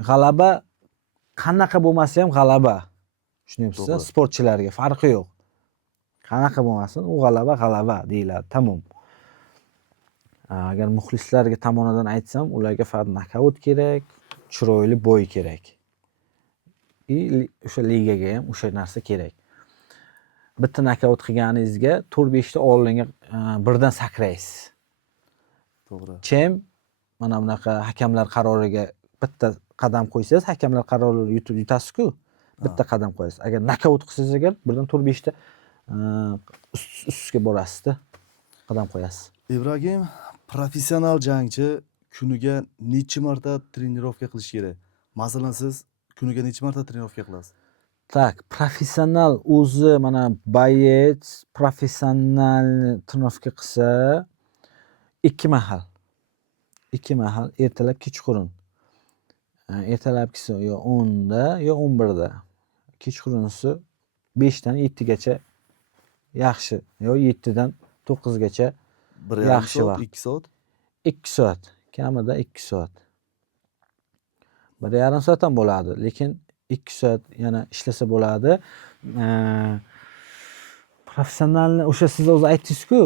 g'alaba qanaqa bo'lmasa ham g'alaba. Tushunyapsizmi? Sportchilarga farqi yo'q. Qanaqa bo'lmasin, u g'alaba deyiladi. Tamom. Agar muxlislarga tomonidan aytsam, ularga faqat nokaut kerak, chiroyli bo'y kerak. O'sha ligaga ham o'sha narsa kerak. Bitta nokaut qilganingizga 4-5 ta oldinga birdan sakraysiz. To'g'ri. Chem mana bunaqa hakamlar qaroriga bitta qadam qo'ysangiz, hakamlar qarorini yutasiz-ku. Bitta qadam qo'yasiz. Agar nokaut qilsangiz agar birdan 4-5 ta ustga borasiz-da. Qadam qo'yasiz. Ibragim, professional jangchi kuniga necha marta trenirovka qilish kerak? Masalan, siz kuniga necha marta trenirovka qilasiz? Tak, professional o'zi mana bayet professional trenirovka qilsa 2 mahal. 2 mahal ertalab kechqurun. Ertalabkisi yo 10 da yo 11 da. Kechqurunisi 5 dan 7 gacha yaxshi. Yo 7 dan 9 gacha yaxshi vaqt. 2 soat? 2 soat. Kamida 2 soat. 1,5 soat ham bo'ladi, lekin 2 soat yana ishlasa bo'ladi. Professionalni o'sha siz o'zi aytdingiz-ku,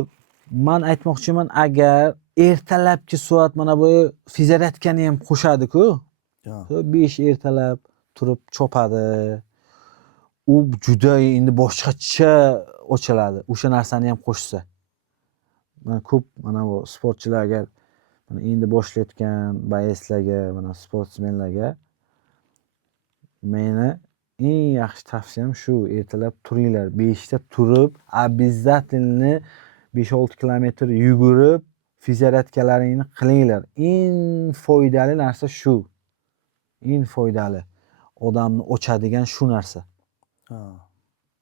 men aytmoqchiman, agar ertalabki soat mana bu fizioterapiyaning ham qo'shadi-ku. 5 ertalab turib chopadi. U juda endi boshqacha ochiladi. O'sha narsani ham qo'shsa. Ko'p mana bu sportchilar agar mana endi boshlayotgan boyslarga, mana sportsmenlarga meni eng yaxshi tavsiyam shu: ertalab turinglar, 5 ta turib, обязательно 5-6 kilometr yugurib, fizyaratkalaringni qilinglar. Eng foydali narsa shu. Eng foydali. Odamni ochadigan shu narsa. Ha.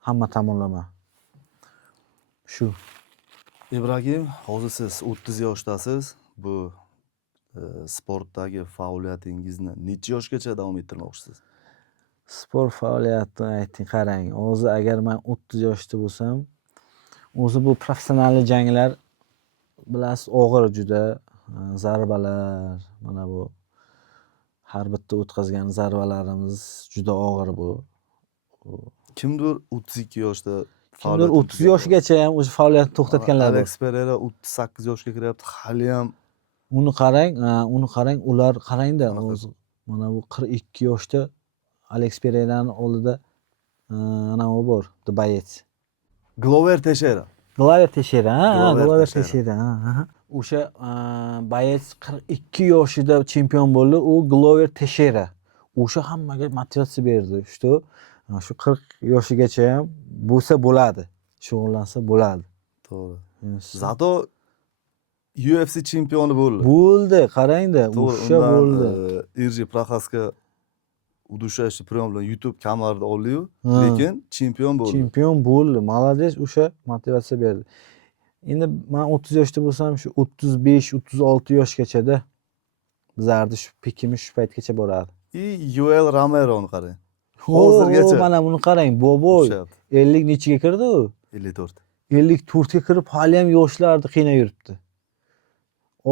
Hamma tomonlama. Shu. Ibragim, hozir siz 30 yoshdasiz. Bu sportdagi faoliyatingizni necha yoshgacha davom ettirmoqchisiz? Sport faoliyatini ayting, qarang. Hozir agar men 30 yoshda bo'lsam, o'zi bu professional janglar bilasiz, og'ir juda zarbalar, mana bu har bitta o'tkazgan zarbalarimiz juda og'ir bu. Kimdir 32 yoshda Kimdir 30 yoshgacha ham o'sha faoliyatni to'xtatganlar bor. Alex Pereira 38 yoshga kiryapti, hali ham Uni qarang, ular qarangda, hozir mana bu 42 yoshda Alex Pereira'ning oldida anavi bor, boyec. Glover Teixeira. Glover Teixeira, Glover Glover Teixeira. Teixeira. O'sha boyec 42 yoshida chempion bo'ldi, u Glover Teixeira. O'sha hammaga motivatsiya berdi. Shu 40 yoshigacha ham bo'lsa bo'ladi, shug'ullansa bo'ladi. To'g'ri. Zato UFC chempioni bo'ldi. Bo'ldi, qarangda, o'sha bo'ldi. Irji Proxaska udushashi prям bilan YouTube kamarida oldi-yu, lekin chempion bo'ldi. Chempion bo'ldi. Молодец, o'sha motivatsiya berdi. Endi men 30 yoshda bo'lsam, shu 35-36 yoshgacha-da bizardi shu pikimiz shu paytgacha boradi. Yoel Romeroni qarang. Hozirgacha. Mana buni qarang, boboy. 50 nechiga kirdi u? 54. 54 ga kirib, hali ham yoshlarni qiynab yuribdi.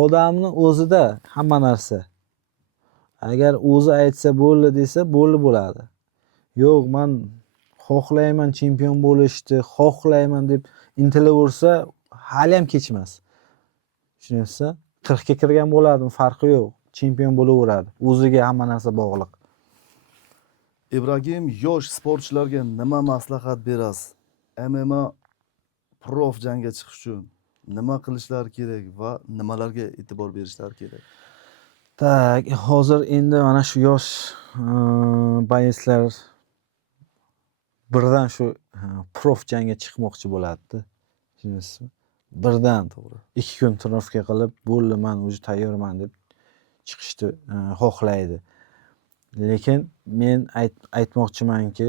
Odamni o'zida hamma narsa. Agar o'zi aytsa bo'ldi desa, bo'ladi. Yo'q, men xohlayman chempion bo'lishni, xohlayman deb intilaversa, hali ham kechmas. Tushunyapsizmi? 40 ga kirgan bo'ladimi, farqi yo'q. Chempion bo'laveradi. O'ziga hamma narsa bog'liq. Ibragim, yosh sportchilarga nima maslahat berasiz? MMA prof jangga chiqish uchun nima qilishlari kerak va nimalarga e'tibor berishlari kerak? Tak, hozir endi mana shu yosh boyslar birdan shu prof jangga chiqmoqchi bo'ladi-da. Tushunyapsizmi? Birdan to'g'ri. 2 kun trenirovka qilib, bo'ldi, men o'zi tayyorman deb chiqishni xohlaydi. Lekin men aytmoqchimanki,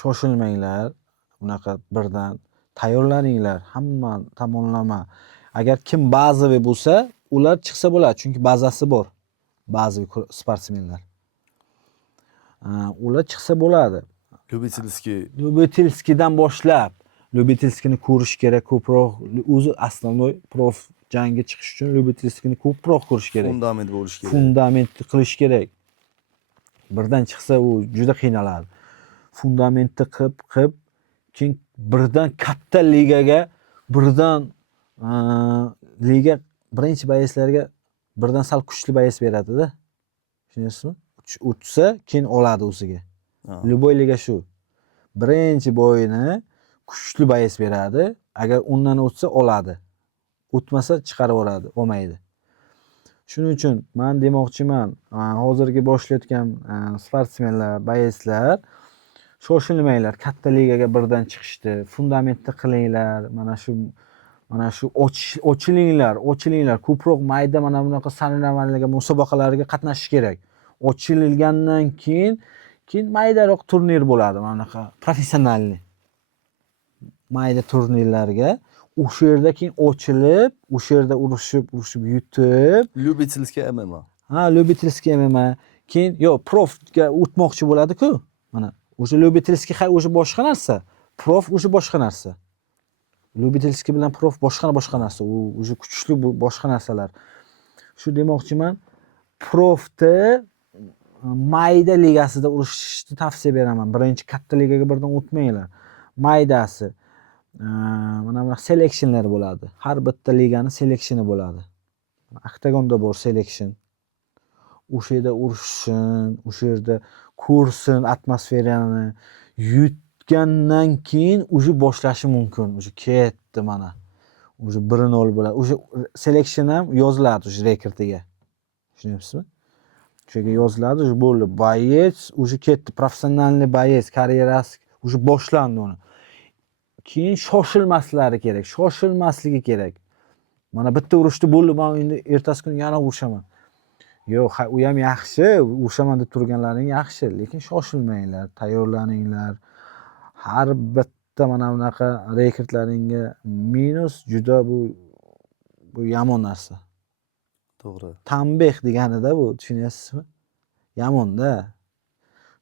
shoshilmanglar. Bunaqa birdan tayyorlaninglar, hamma tomonlama. Agar kim bazaviy bo'lsa, ular chiqsa bo'ladi, chunki bazasi bor. Bazaviy sportsmenlar. Ular chiqsa bo'ladi. Lyubitelskidan boshlab, Lyubitelskini ko'rish kerak ko'proq. O'zi основной prof jangga chiqish uchun Lyubitelskini ko'proq ko'rish kerak. Fundament bo'lish kerak. Fundamentni qilish kerak. Birdan chiqsa u juda qiynaladi. Fundamentni qilib, keyin birdan katta ligaga, birdan liga birinchi boyslarga birdan sal kuchli boys beradi-da. Tushunyapsizmi? O'tsa, keyin oladi o'ziga. Любой liga shu. Birinchi bo'yini kuchli boys beradi, agar undan o'tsa oladi. O'tmasa chiqarib yuboradi, olmaydi. Shuning uchun men demoqchiman, hozirgi boshlayotgan sportsmenlar, boyslar shoshilmanglar, katta ligaga birdan chiqishdi. Fundamentni qilinglar. Mana shu ochilinglar. Ko'proq mayda mana bunaqa sanalarga, musobaqalarga qatnashish kerak. Ochilgandan keyin maydaroq turnir bo'ladi, mana bunaqa professionalni. Mayda turnirlarga o'sha yerda keyin ochilib, o'sha yerda urushib yutib, Lyubitelskiy MMA. Lyubitelskiy MMA. Keyin profga o'tmoqchi bo'ladi-ku. Mana o'sha Lyubitelskiy o'sha boshqa narsa, prof o'sha boshqa narsa. Lyubitelskiy bilan prof boshqa narsa. U o'sha kuchli boshqa narsalar. Shu demoqchiman, profda mayda ligasida urushishni tavsiya beraman. Birinchi katta ligaga birdan o'tmanglar. Maydasi mana bu seleksionlar bo'ladi. Har bitta ligani seleksioni bo'ladi. Oktagonda bor seleksiyon. O'sha yerda urishsin, o'sha yerda ko'rsin atmosferani, yutgandan keyin o'zi boshlashi mumkin. O'zi ketdi mana. Уже 1-0 bo'ladi. O'sha selection ham yoziladi o'sha rekordiga. Tushunyapsizmi? O'shaga yoziladi, уже bo'ldi. Boyec уже ketdi, professionalniy boyec karyerasi уже boshlandi uni. Keyin shoshilmaslari kerak, shoshilmasligi kerak. Mana bitta urushda bo'ldi, men endi ertasi kuni yana urushaman. Yo'q, u ham yaxshi, urushaman deb turganlaring yaxshi, lekin shoshilmanglar, tayyorlaninglar. Har bitta mana bunaqa rekordlaringga minus juda bu yomon narsa. To'g'ri. Tanbeh deganida bu, tushunyapsizmi? Yomon-da.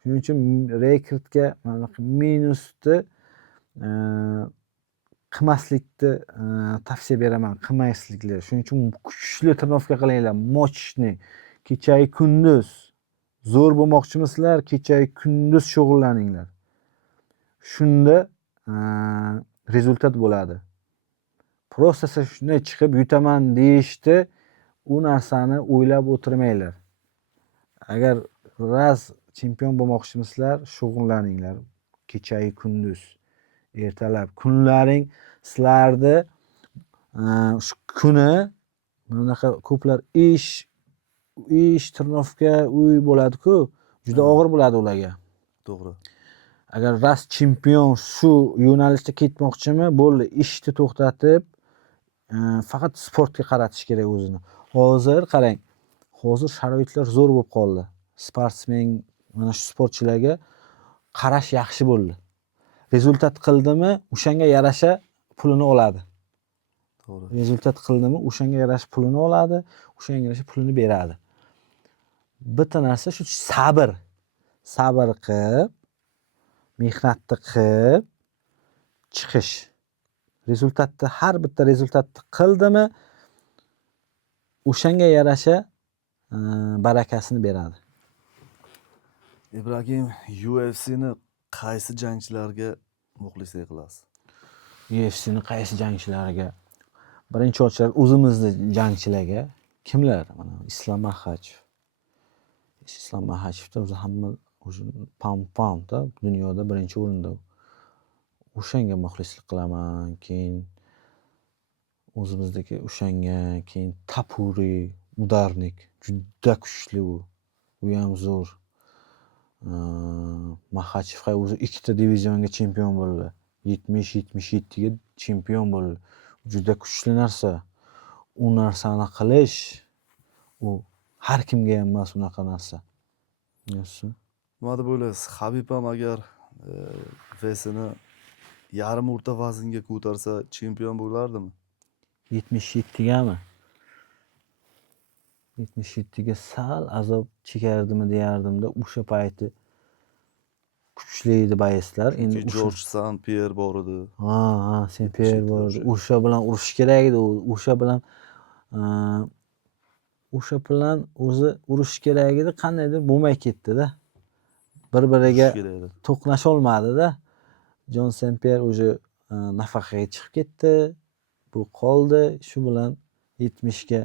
Shuning uchun rekordga mana bunaqa minusni qilmaslikni tavsiya beraman, qilmaysizliklar. Shuning uchun kuchli trenirovka qilinglar, mochni. Kechayu kunduz zo'r bo'lmoqchimisizlar, kechayu kunduz shug'ullaninglar. Shunda rezultat bo'ladi. Просто siz shunday chiqib yutaman deyishdi, u narsani o'ylab o'tirmanglar. Agar raz chempion bo'lmoqchimisizlar, shug'ullaninglar. Kechayu kunduz, ertalab kunlaring sizlarni shu kuni bunaqa ko'plar ish trenirovka uy bo'ladi-ku, juda og'ir bo'ladi ularga. To'g'ri. Agar ras chempion shu yo'nalishda ketmoqchimi, bo'ldi, ishni to'xtatib, faqat sportga qaratish kerak o'zini. Hozir qarang, hozir sharoitlar zo'r bo'lib qoldi. Sportsmen, mana shu sportchilarga qarash yaxshi bo'ldi. Rezultat qildimi, o'shanga yarasha pulini oladi. To'g'ri. Rezultat qildimi, o'shanga yarasha pulini oladi, o'shanga yarasha pulini beradi. Bitta narsa shu sabr. Sabr qilib, mehnatni qilib chiqish. Rezultatni har bitta rezultatni qildimi, o'shanga yarasha barakasini beradi. Ibragim, UFC'ni qaysi jangchilarga muxlislik qilasiz? UFC'ni qaysi jangchilariga? Birinchi ochar o'zimizni jangchilarga. Kimlar? Mana Islom Maxachev. Islom Maxachevda o'zi hamma o'sha pound dunyoda birinchi o'rinda. O'shanga muxlislik qilaman. Keyin o'zimizdagi o'shanga, keyin Tapuri, Udarnik juda kuchli u. U ham zo'r. Maxachev o'zi ikkita divizionga chempion bo'ldi. 70-77 ga chempion bo'ldi. Juda kuchli narsa. U narsani qilish u har kimga ham emas unaqa narsa. Bilasizmi? Nima deb o'ylaysiz? Habib ham agar vesini yarim o'rta vaznga ko'tarsa chempion bo'lardimi? 77 gami? 77 ga sal azob chekardimi deyardimda, o'sha payti kuchli edi boyeslar. Endi Jorj San-Pyer bor edi. Ha, San-Pyer bor edi. O'sha bilan urush kerak edi. O'sha bilan o'zi urush kerak edi, qandaydir bo'lmay ketdi-da. Bir-biriga to'qnasha olmadi-da. Jon San-Pyer o'sha nafaqaga chiqib ketdi. Bu qoldi. Shu bilan 70 ga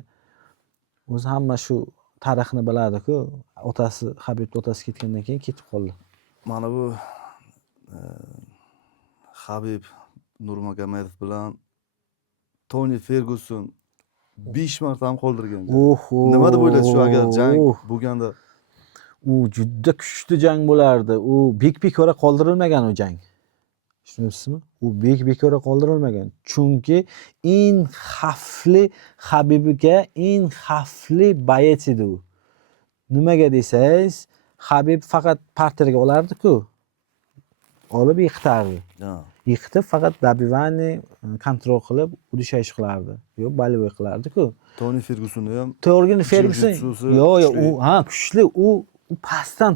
o'zi hamma shu tarixni biladi-ku. Habib otasi ketgandan keyin ketib qoldi. Mana bu Habib Nurmagomedov bilan Toni Ferguson 5 marta ham qoldirgan. Nima deb o'ylaysiz shu agar jang bo'lganda? U juda kuchli jang bo'lardi. U bek-bekora qoldirilmagan u jang. Tushunyapsizmi? U bek-bekora qoldirilmagan. Chunki eng xavfli Habibga eng xavfli boyec edi u. Nimaga desangiz, Habib faqat parterga olardi-ku. Olib yiqitardi. Yiqitib faqat dabivani kontrol qilib, udishash qilardi. Yo'q, balivoy qilardi-ku. Toni Fergusonni ham. Toni Ferguson yo'q, u kuchli. U pastdan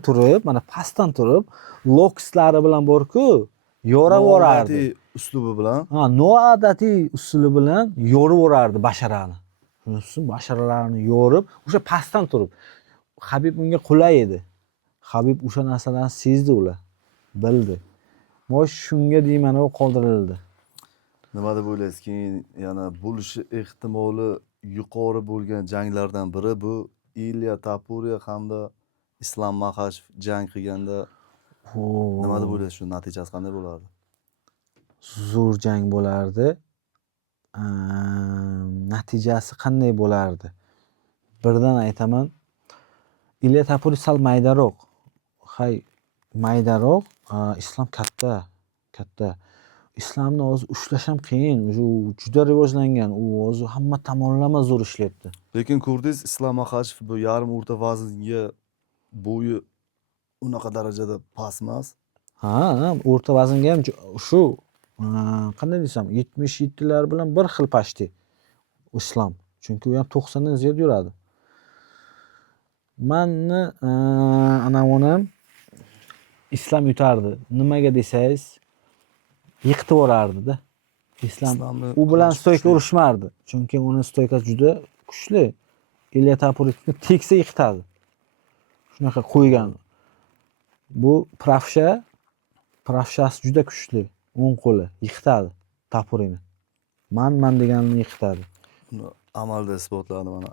turib, lokslari bilan bor-ku, yoravorardi. Noodatiy uslubi bilan. Noodatiy uslubi bilan yoravorardi basharani. Tushunasizmi? Basharalarni yorib, o'sha pastdan turib. Habib unga qulay edi. Habib o'sha narsalarni sezdi ular. Bildi. Mo'sh shunga deyman, u qoldirildi. Nima deb o'ylaysiz? Keyin yana bo'lishi ehtimoli yuqori bo'lgan janglardan biri bu Ilya Tapuri hamda Islom Maxachev jang qilganda nima deb o'ylaysiz? Shu natijasi qanday bo'lardi? Zo'r jang bo'lardi. natijasi qanday bo'lardi? Birdan aytaman, Ilya Topuria sal maydaroq. Maydaroq, Islom katta, katta. Islomni o'zi ushlash ham qiyin. U juda rivojlangan. U o'zi hamma tomonlama zo'r ishlayapti. Lekin ko'rdingiz, Islom Maxachev bu yarim o'rta vaznga bo'yi unaqa darajada past emas. Ha, o'rta vaznga ham shu qanday desam, 77lar bilan bir xil pashti Islom. Chunki u ham 90 dan ziyod yuradi. Manni anavi Islom yutardi. Nimaga desangiz, yiqitib yuborardi-da. Islom Islomni u bilan qarash stoyka kuchli. urushmardi. Chunki uni stoykasi juda kuchli. Ilya Topuria teksa yiqitadi. Shunaqa qo'ygan. Bu pravshasi juda kuchli. O'ng qo'li yiqitadi Topuriani. Man deganini yiqitadi. Uni amalda isbotladi mana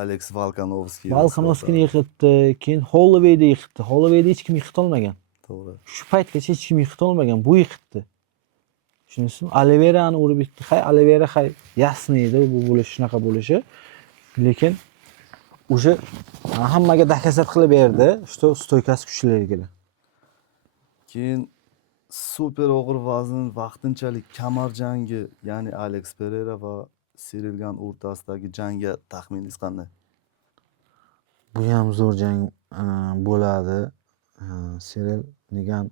Alex Volkanovski. Volkanovskini yiqitdi, keyin Holloway'ni yiqitdi. Holloway'ni hech kim yiqita olmagan. To'g'ri. Shu paytgacha hech kim yiqita olmagan. Bu yiqitdi. Shunisi Oliveirani urib bitdi. Oliveyra yasni edi bu bo'lishi, shunaqa bo'lishi. Lekin o'sha hammaga dakasat qilib berdi. Shu stoykasi kuchliligini. Keyin super og'ir vazn vaqtinchalik kamar jangi, ya'ni Alex Pereira va Cyril Gan o'rtasidagi jangga taxminingiz qanday? Bu ham zo'r jang bo'ladi. Cyril Gan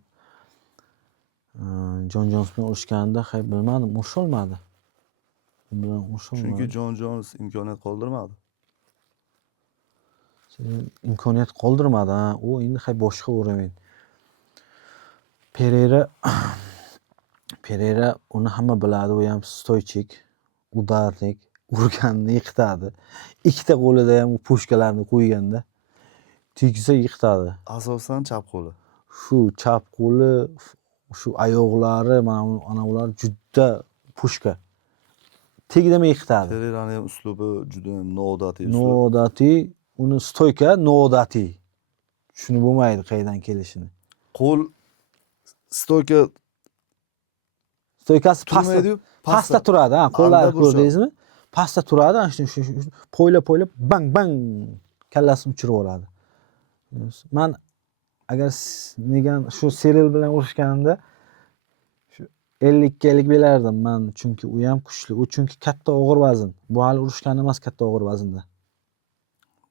Jon Jons bilan urushganda bilmadim, urisholmadi. Chunki Jon Jons imkoniyat qoldirmadi. Imkoniyat qoldirmadi. U endi boshqa uровень. Pereira uni hamma biladi, u ham stoychik, udarnik, urganni yiqitadi. Ikkita qo'lida ham pushkalarni qo'yganda tegsa yiqitadi. Asosan chap qo'li. Shu chap qo'li, shu oyoqlari, mana ular juda pushka. Tegdimi yiqitadi. Pereirani ham uslubi juda ham noodatiy uslub. Noodatiy, uni stoyka noodatiy. Tushunib bo'lmaydi qayerdan kelishini. Qo'l Stoykasi pastda turadi, qo'llari ko'rdingizmi? Pastda turadi, shu poylab bang kallasini uchirib yuboradi. Men agar Negan shu Cyril bilan urushganimda shu 50 ga 50 belardim men, chunki u ham kuchli. U chunki katta og'ir vazn. Bu hali urushgan emas katta og'ir vaznda.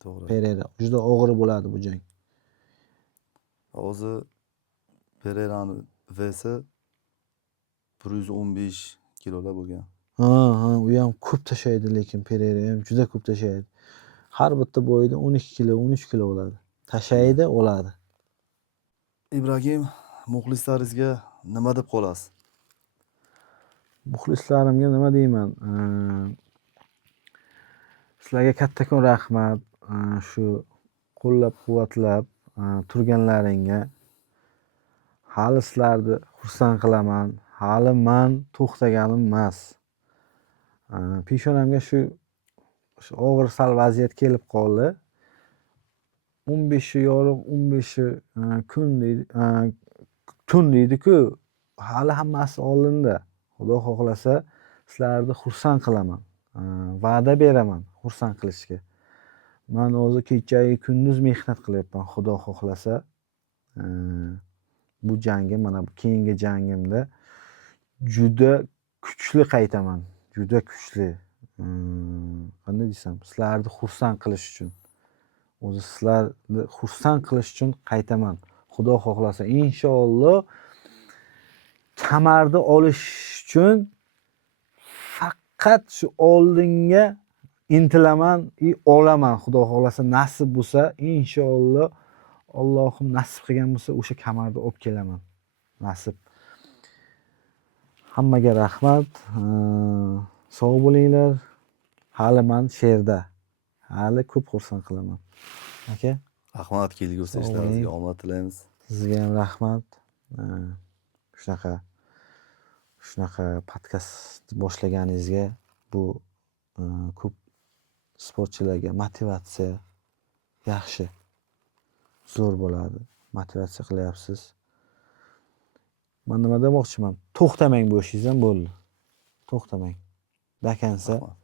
To'g'ri. Pereira juda og'ir bo'ladi bu jang. Hozir Pereirani vesi 115 kiloda bo'lgan. U ham ko'p tashlaydi, lekin Pereira ham juda ko'p tashlaydi. Har bitta bo'yida 12 kilo, 13 kilo bo'ladi. Tashlaydi, oladi. Ibragim, muxlislaringizga nima deb qolasiz? Muxlislarimga nima deyman? Sizlarga kattakon rahmat. Shu qo'llab-quvvatlab turganlaringga. Hali sizlarni xursand qilaman. Hali men to'xtaganim emas. Peshonamga shu og'ir sal vaziyat kelib qoldi. 15 yorug', 15 kun deydi, tun deydi-ku. Hali hammasi oldinda. Xudo xohlasa sizlarni xursand qilaman. Va'da beraman xursand qilishga. Men o'zi kecha-yu kunduz mehnat qilyapman. Xudo xohlasa bu jangga, mana bu keyingi jangimda juda kuchli qaytaman. Juda kuchli. Qanday desam, sizlarni xursand qilish uchun. O'zi sizlarni xursand qilish uchun qaytaman. Xudo xohlasa inshaalloh kamarni olish uchun faqat shu oldinga intilaman, olaman. Xudo xohlasa nasib bo'lsa, inshaalloh Allohim nasib qilgan bo'lsa o'sha kamarni olib kelaman. Nasib. Hammaga rahmat. Sog' bo'linglar. Hali men she'rda. Hali ko'p xursand qilaman. Aka, Rahmat, kelgusi ishlaringizga omad tilaymiz. Sizga ham rahmat. Shunaqa podkast boshlaganingizga bu ko'p sportchilarga motivatsiya yaxshi. Zo'r bo'ladi. Motivatsiya qilyapsiz. Men nima demoqchiman? To'xtamang bu ishingiz ham bo'ldi. To'xtamang. Bakansa Rahmat.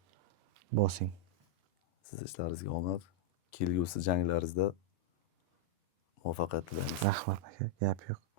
bosing. Siz ishlaringizga omad. Kelgusi janglaringizda muvaffaqiyat tilaymiz. Rahmat aka, gap yo'q.